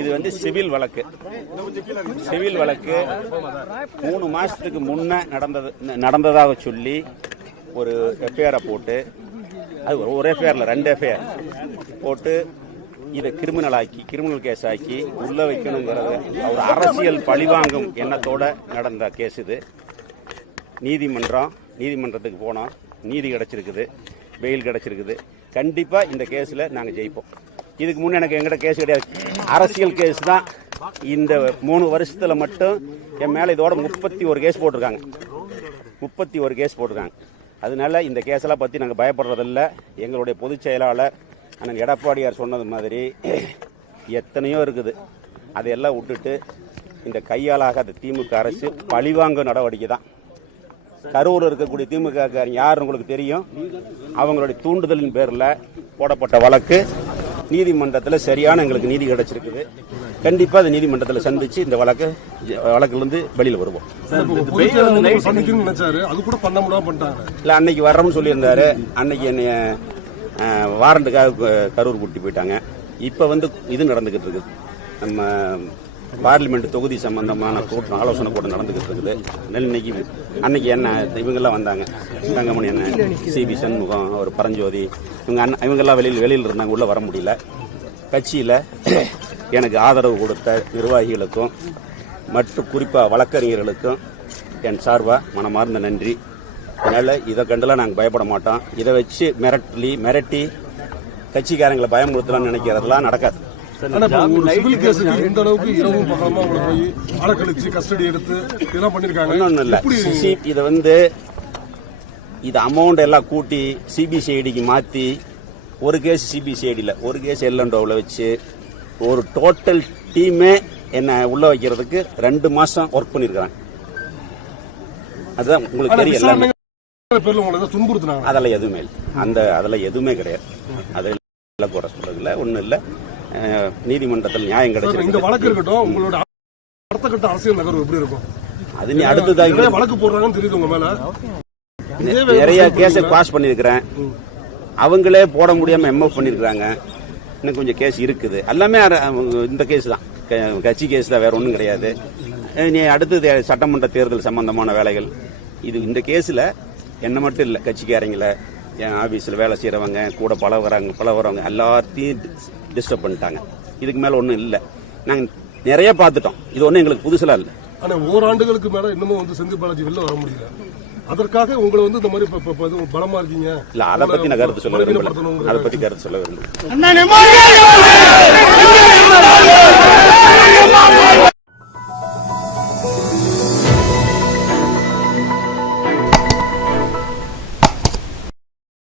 இது வந்து சிவில் வழக்கு. சிவில் வழக்கு 3 மாசத்துக்கு முன்ன நடந்ததாக சொல்லி ஒரு எஃப்ஐஆரை போட்டு, அது ஒரு எஃப்ஐஆர்ல 2 எஃப்ஐஆர் போட்டு இதை கிரிமினல் கேஸ் ஆக்கி உள்ள வைக்கணுங்கிறது ஒரு அரசியல் பழிவாங்கும் எண்ணத்தோட நடந்த கேஸ் இது. நீதிமன்றத்துக்கு போனோம், நீதி கிடைச்சிருக்குது, பெயில் கிடைச்சிருக்குது. கண்டிப்பா இந்த கேஸ்ல நாங்க ஜெயிப்போம். இதுக்கு முன்ன எனக்கு எங்கிட்ட கேஸ் கிடையாது, அரசியல் கேஸ் தான். இந்த 3 வருஷத்துல மட்டும் என் மேல இதோட 31 கேஸ் போட்டிருக்காங்க. 31 கேஸ் போட்டிருக்காங்க. அதனால இந்த கேஸெல்லாம் பத்தி நாங்க பயப்படுறதில்ல. எங்களுடைய பொதுச் செயலாளர் அண்ணன் எடப்பாடியார் சொன்னது மாதிரி எத்தனையோ இருக்குது, அதையெல்லாம் விட்டுட்டு இந்த கையாளாகாத திமுக அரசு பழிவாங்க நடவடிக்கை தான். கரூர் இருக்கக்கூடிய திமுக யார் உங்களுக்கு தெரியும். அவங்களுடைய தூண்டுதலின் பேர்ல போடப்பட்ட வழக்கு நீதிமன்றத்தில் சரியான எங்களுக்கு நீதி கிடைச்சிருக்குது. கண்டிப்பா அந்த நீதிமன்றத்தில் சந்திச்சு இந்த வழக்கிலிருந்து வெளியில் வருவோம். இல்ல, அன்னைக்கு வர்றோம்னு சொல்லியிருந்தாரு. அன்னைக்கு என்னைய வாரண்டுக்காக கரூர் கூட்டி போயிட்டாங்க. இப்ப வந்து இது நடந்துகிட்டு இருக்குது, நம்ம பார்லிமெண்ட் தொகுதி சம்பந்தமான ஆலோசனை கூட்டம் நடந்துகிட்டு இருக்குது. அன்னைக்கு என்ன இவங்கெல்லாம் வந்தாங்க, தங்கமணி என்ன, சிபி சண்முகம், ஒரு பரஞ்சோதி, இவங்கெல்லாம் வெளியில் இருந்தாங்க, உள்ள வர முடியல. கட்சியில எனக்கு ஆதரவு கொடுத்த நிர்வாகிகளுக்கும் மற்றும் குறிப்பா வழக்கறிஞர்களுக்கும் என் சார்பா மனமார்ந்த நன்றி. அதனால இதை கண்டுலாம் நாங்கள் பயப்பட மாட்டோம். இதை வச்சு மிரட்டி கட்சிக்காரங்களை பயமுறுத்தலாம்னு நினைக்கிறதெல்லாம் நடக்காது. இதை வந்து இது அமௌண்ட் எல்லாம் கூட்டி சிபிசிஐடிக்கு மாத்தி ஒரு கேஸ் சிபிசிஐடியில் ஒரு கேஸ் எல்என்டோவில் வச்சு ஒரு டோட்டல் டீமே என்ன உள்ள வைக்கிறதுக்கு 2 மாசம் ஒர்க் பண்ணிருக்காங்க. அதுதான் உங்களுக்கு தெரியல. அதெல்லாம் எதுவுமே இல்லை, அதெல்லாம் எதுவுமே கிடையாது. அதெல்லாம் குறை சொல்றதுல ஒன்றும் இல்லை. நீதிமன்றத்தில் நியாயம் கிடைச்சிருக்கு. இந்த வழக்கு இருக்கட்டும், உங்களோட அடுத்த கட்ட அரசியல் நகர்வு எப்படி இருக்கும்? அது நீ அடுத்ததாக வழக்கு போடுறாங்கன்னு தெரியுது உங்க மேல. நிறைய கேஸை பாஸ் பண்ணிருக்கிறேன். அவங்களே போட முடியாம எம்எஃப் பண்ணிருக்காங்க. இன்னும் கொஞ்சம் கேஸ் இருக்குது. எல்லாமே இந்த கேஸ் தான், கட்சி கேஸ் தான், வேற ஒன்றும் கிடையாது. நீ அடுத்தது சட்டமன்ற தேர்தல் சம்பந்தமான வேலைகள். இந்த கேஸ்ல என்ன மட்டும் இல்லை, கட்சிக்காரங்களை, என் ஆபீஸ்ல வேலை செய்யறவங்க, கூட பழகுறவங்க எல்லாத்தையும் டிஸ்டர்ப் பண்ணிட்டாங்க. இதுக்கு மேல ஒன்றும் இல்லை. நாங்கள் நிறைய பார்த்துட்டோம். இது ஒன்றும் எங்களுக்கு புதுசுலாம் இல்லை. ஆனா ஓராண்டுகளுக்கு மேல இன்னமும் வந்து செந்தில் பாலாஜி வெளில வர முடியல. அதற்காக உங்களை வந்து இந்த மாதிரி பலமா இருக்கீங்க. இல்ல, அதை பத்தி நான் கருத்து சொல்ல விரும்பல. அதை பத்தி கருத்து சொல்ல விரும்பல.